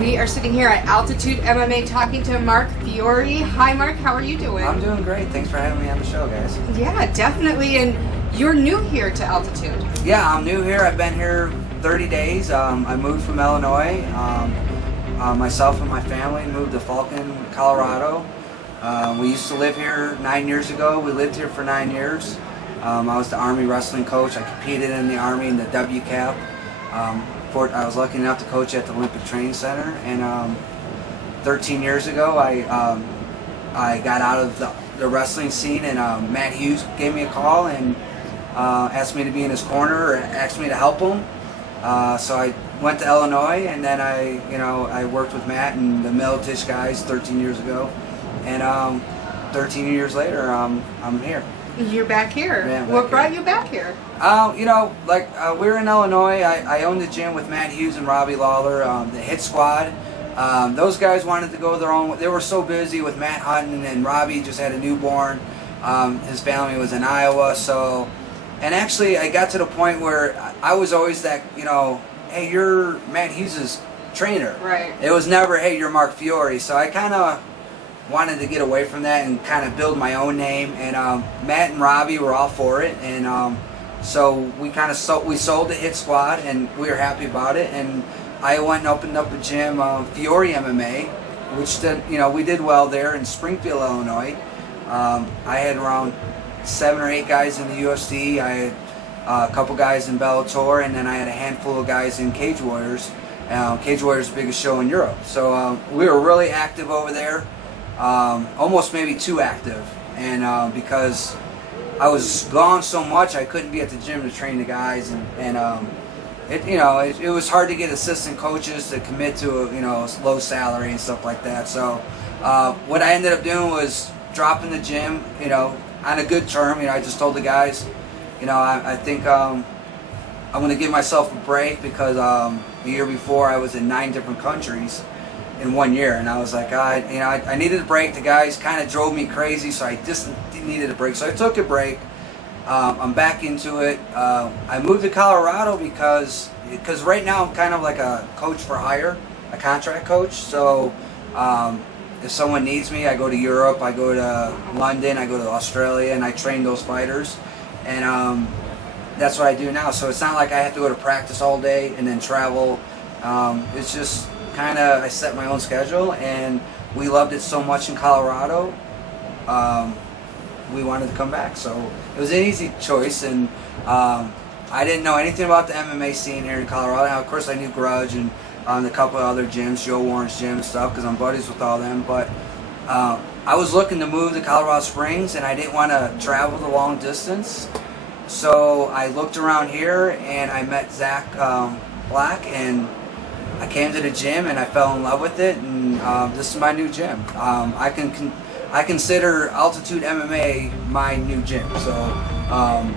We are sitting here at Altitude MMA talking to Marc Fiore. Hi Marc, how are you doing? I'm doing great. Thanks for having me on the show, guys. Yeah, definitely. And you're new here to Altitude. Yeah, I'm new here. I've been here 30 days. I moved from Illinois. Myself and my family moved to Falcon, Colorado. We used to live here 9 years ago. We lived here for 9 years. I was the Army wrestling coach. I competed in the Army in the WCAP. I was lucky enough to coach at the Olympic Training Center, and 13 years ago I got out of the wrestling scene, and Matt Hughes gave me a call and asked me to be in his corner, or asked me to help him. So I went to Illinois, and then I worked with Matt and the Militish guys 13 years ago, and 13 years later I'm here. You're back here. Yeah, what brought you back here? We were in Illinois. I owned the gym with Matt Hughes and Robbie Lawler, the Hit Squad. Those guys wanted to go their own way. They were so busy with Matt hunting, and Robbie just had a newborn. His family was in Iowa, and actually I got to the point where I was always that, hey, you're Matt Hughes' trainer. Right. It was never, hey, you're Marc Fiore. So I kind of wanted to get away from that and kind of build my own name, and Matt and Robbie were all for it, and so we sold the Hit Squad, and we were happy about it. And I went and opened up a gym, Fiore MMA, which we did well there in Springfield, Illinois. I had around 7 or 8 guys in the UFC. I had a couple guys in Bellator, and then I had a handful of guys in Cage Warriors. Cage Warriors is the biggest show in Europe, so we were really active over there. Almost maybe too active, and because I was gone so much, I couldn't be at the gym to train the guys, and it was hard to get assistant coaches to commit to a low salary and stuff like that. So what I ended up doing was dropping the gym, on a good term. I just told the guys, I think I'm going to give myself a break, because the year before I was in 9 different countries in 1 year, and I was like, I needed a break. The guys kind of drove me crazy, so I just needed a break. So I took a break. I'm back into it. I moved to Colorado because right now I'm kind of like a coach for hire, a contract coach. So if someone needs me, I go to Europe, I go to London, I go to Australia, and I train those fighters, and that's what I do now. So it's not like I have to go to practice all day and then travel. It's just kind of, I set my own schedule, and we loved it so much in Colorado, we wanted to come back. So it was an easy choice, and I didn't know anything about the MMA scene here in Colorado. Now, of course, I knew Grudge and a couple of other gyms, Joe Warren's gym and stuff, because I'm buddies with all them, but I was looking to move to Colorado Springs, and I didn't want to travel the long distance. So I looked around here, and I met Zach Black, and I came to the gym, and I fell in love with it, and this is my new gym. I consider Altitude MMA my new gym. So I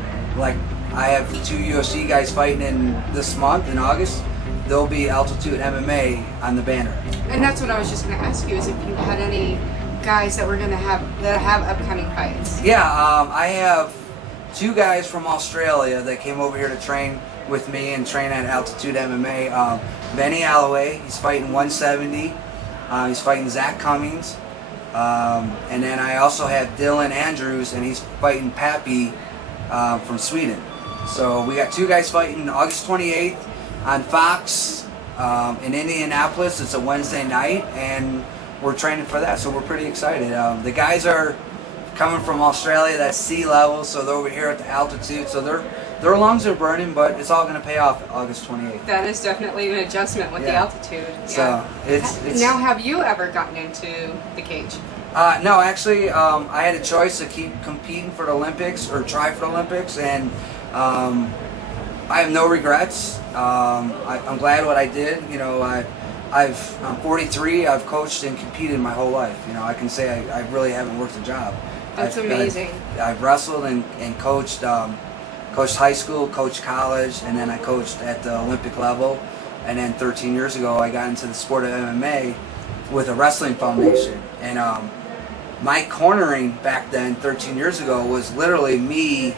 have 2 UFC guys fighting in this month in August. There'll be Altitude MMA on the banner. And that's what I was just going to ask you, is if you had any guys that have upcoming fights. Yeah, I have 2 guys from Australia that came over here to train with me and train at Altitude MMA. Benny Alloway, he's fighting 170. He's fighting Zach Cummings. And then I also have Dylan Andrews, and he's fighting Pappy from Sweden. So we got 2 guys fighting August 28th on Fox in Indianapolis. It's a Wednesday night, and we're training for that, so we're pretty excited. The guys are coming from Australia, that's sea level, so they're over here at the altitude, so their lungs are burning, but it's all going to pay off August 28th. That is definitely an adjustment with the altitude. So it's now, have you ever gotten into the cage? No, actually, I had a choice to keep competing for the Olympics or try for the Olympics, and I have no regrets. I'm glad what I did. I'm 43. I've coached and competed my whole life. I can say I really haven't worked a job. That's amazing. I've wrestled and coached. Coached high school, coached college, and then I coached at the Olympic level. And then 13 years ago, I got into the sport of MMA with a wrestling foundation. And my cornering back then, 13 years ago, was literally me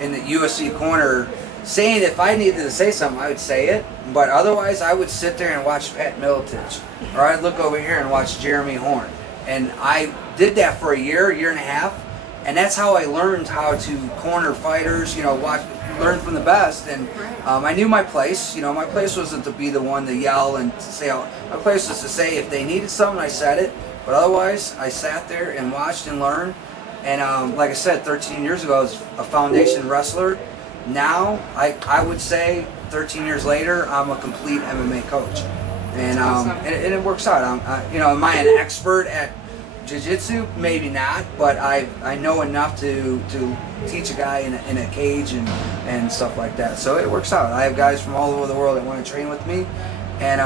in the UFC corner saying if I needed to say something, I would say it. But otherwise, I would sit there and watch Pat Miletich, or I'd look over here and watch Jeremy Horn. And I did that for a year and a half, and that's how I learned how to corner fighters. You know, learn from the best. And I knew my place. You know, my place wasn't to be the one to yell and to say. My place was to say if they needed something, I said it. But otherwise, I sat there and watched and learned. And like I said, 13 years ago, I was a foundation wrestler. Now, I would say 13 years later, I'm a complete MMA coach. And and it works out. You know, am I an expert at jiu-jitsu? Maybe not, but I know enough to teach a guy in a cage and stuff like that. So it works out. I have guys from all over the world that want to train with me, and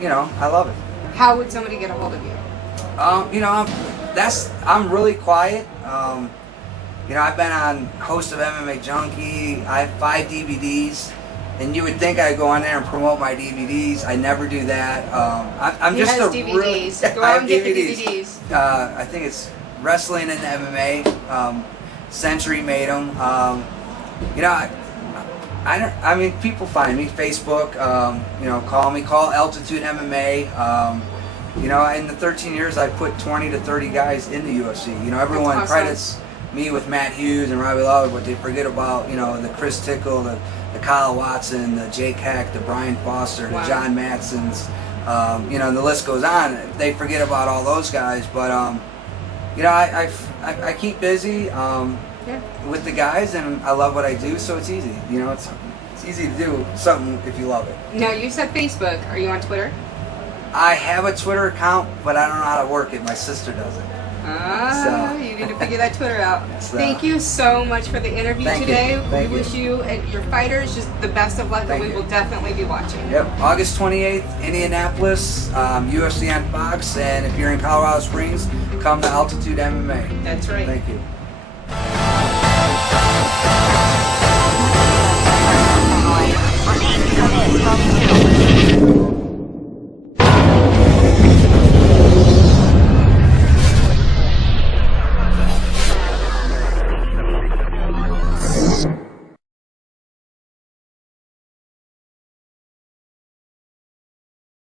you know, I love it. How would somebody get a hold of you? You know, I'm really quiet. You know, I've been on host of MMA Junkie. I have 5 DVDs, and you would think I'd go on there and promote my DVDs. I never do that. I'm he just has a DVDs. Really, Go out and get the DVDs. I think it's Wrestling and MMA. Century made them. You know, I mean, people find me Facebook. You know, call Altitude MMA. You know, in the 13 years, I put 20 to 30 guys in the UFC. You know, everyone credits me with Matt Hughes and Robbie Lawler, but they forget about, you know, the Chris Tickle, the Kyle Watson, the Jake Heck, the Brian Foster, the John Matsons. You know, the list goes on. They forget about all those guys, but you know, I keep busy with the guys, and I love what I do, so it's easy. You know, it's easy to do something if you love it. Now, you said Facebook. Are you on Twitter? I have a Twitter account, but I don't know how to work it. My sister does it. You need to figure that Twitter out. Thank you so much for the interview today. We wish you and your fighters just the best of luck, and we will definitely be watching. Yep, August 28th, Indianapolis, UFC on Fox, and if you're in Colorado Springs, come to Altitude MMA. That's right. Thank you.